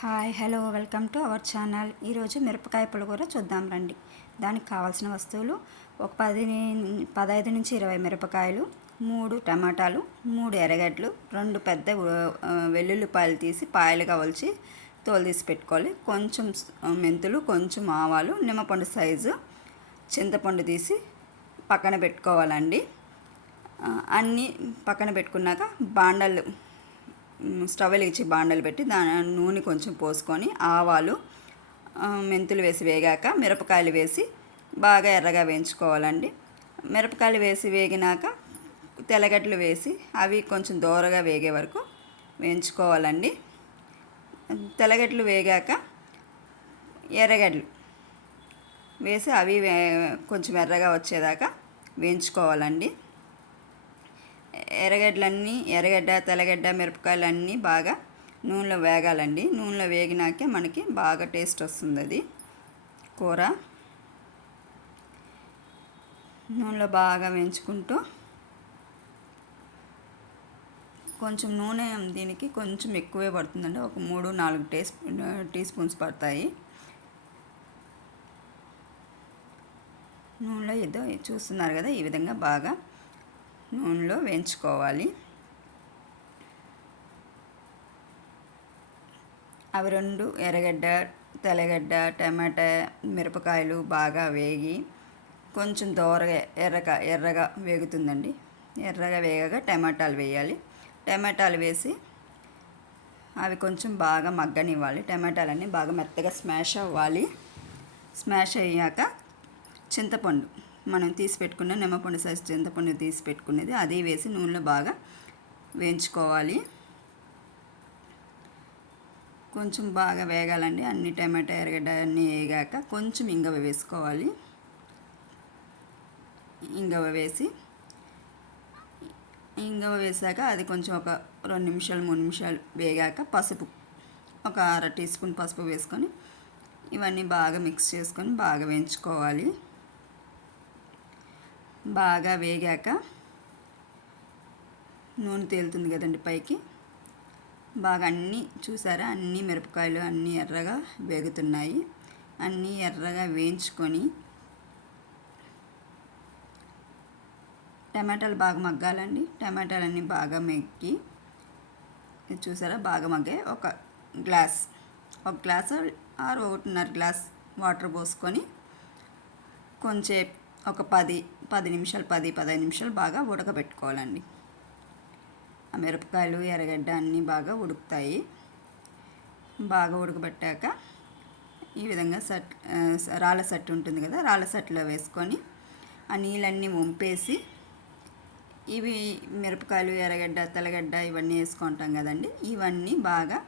Hi hello welcome to our channel. ఈరోజు మిరపకాయ పులిగూర చూద్దాం రండి. దానికి కావాల్సిన వస్తువులు ఒక పది పదహైదు నుంచి ఇరవై మిరపకాయలు మూడు టమాటాలు మూడు ఎర్రగడ్డలు రెండు పెద్ద వెల్లుల్లిపాయలు తీసి పాయలుగా ఒలిచి తోలు తీసి పెట్టుకోవాలి. కొంచెం మెంతులు కొంచెం ఆవాలు నిమ్మపండు సైజు చింతపండు తీసి పక్కన పెట్టుకోవాలండి. అన్నీ పక్కన పెట్టుకున్నాక బాండలు స్టవ్ వెలిగించి బాండలు పెట్టి దాని నూనె కొంచెం పోసుకొని ఆవాలు మెంతులు వేసి వేగాక మిరపకాయలు వేసి బాగా ఎర్రగా వేయించుకోవాలండి. మిరపకాయలు వేసి వేగినాక తెల్లగడ్డలు వేసి అవి కొంచెం దోరగా వేగే వరకు వేయించుకోవాలండి. తెల్లగడ్డలు వేగాక ఎర్రగడ్డలు వేసి అవి వే- కొంచెం ఎర్రగా వచ్చేదాకా వేయించుకోవాలండి. ఎర్రగడ్డలన్నీ ఎర్రగడ్డ తెల్లగడ్డ మిరపకాయలు అన్నీ బాగా నూనెలో వేగాలండి. నూనెలో వేగినాకే మనకి బాగా టేస్ట్ వస్తుంది అది కూర నూనెలో బాగా వేయించుకుంటూ కొంచెం నూనె దీనికి కొంచెం ఎక్కువే పడుతుందండి. ఒక మూడు నాలుగు టీ స్పూన్ టీ స్పూన్స్ పడతాయి. నూనెలో ఏదో చూస్తున్నారు కదా ఈ విధంగా బాగా నూనెలో వేయించుకోవాలి. అవి రెండు ఎర్రగడ్డ తెల్లగడ్డ టమాటా మిరపకాయలు బాగా వేగి కొంచెం దోరగా ఎర్రగా ఎర్రగా వేగుతుందండి. ఎర్రగా వేగగా టమాటాలు వేయాలి. టమాటాలు వేసి అవి కొంచెం బాగా మగ్గనివ్వాలి. టమాటాలన్నీ బాగా మెత్తగా స్మాష్ అవ్వాలి. స్మాష్ అయ్యాక చింతపండు మనం తీసి పెట్టుకున్న నిమ్మపండు సైజు చింతపండు తీసి పెట్టుకునేది అది వేసి నూనెలో బాగా వేయించుకోవాలి. కొంచెం బాగా వేగాలండి. అన్ని టమాటా ఎరగడ్డ అన్నీ వేగాక కొంచెం ఇంగవ వేసుకోవాలి. ఇంగవ వేసి ఇంగవ వేసాక అది కొంచెం ఒక రెండు నిమిషాలు మూడు నిమిషాలు వేగాక పసుపు ఒక అర టీ స్పూన్ పసుపు వేసుకొని ఇవన్నీ బాగా మిక్స్ చేసుకొని బాగా వేయించుకోవాలి. బాగా వేగాక నూనె తేలుతుంది కదండి పైకి. బాగా అన్నీ చూసారా? అన్నీ మిరపకాయలు అన్నీ ఎర్రగా వేగుతున్నాయి. అన్నీ ఎర్రగా వేయించుకొని టమాటాలు బాగా మగ్గాలండి. టమాటాలు అన్నీ బాగా మెక్కి చూసారా? బాగా మగ్గాయి. ఒక గ్లాస్ ఒక గ్లాస్ ఆరు ఒకటిన్నర గ్లాస్ వాటర్ పోసుకొని కొంచెం ఒక పది పది నిమిషాలు పది పదహైదు నిమిషాలు బాగా ఉడకబెట్టుకోవాలండి. ఆ మిరపకాయలు ఎర్రగడ్డ అన్నీ బాగా ఉడుకుతాయి. బాగా ఉడకబెట్టాక ఈ విధంగా సట్ రాళ్ళ సట్టు ఉంటుంది కదా రాళ్ళ సట్టులో వేసుకొని ఆ నీళ్ళన్నీ వంపేసి ఇవి మిరపకాయలు ఎర్రగడ్డ తెల్లగడ్డ ఇవన్నీ వేసుకుంటాం కదండి. ఇవన్నీ బాగా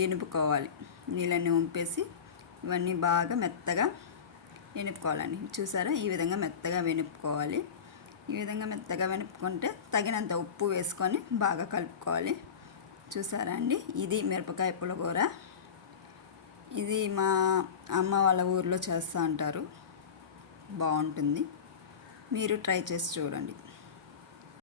ఏనుపుకోవాలి. నీళ్ళన్నీ వంపేసి ఇవన్నీ బాగా మెత్తగా వెనుపుకోవాలండి. చూసారా? ఈ విధంగా మెత్తగా వెనుపుకోవాలి. ఈ విధంగా మెత్తగా వెనుపుకుంటే తగినంత ఉప్పు వేసుకొని బాగా కలుపుకోవాలి. చూసారా అండి? ఇది మిరపకాయ పులిహోర ఇది మా అమ్మ వాళ్ళ ఊర్లో చేస్తూ ఉంటారు బాగుంటుంది. మీరు ట్రై చేసి చూడండి.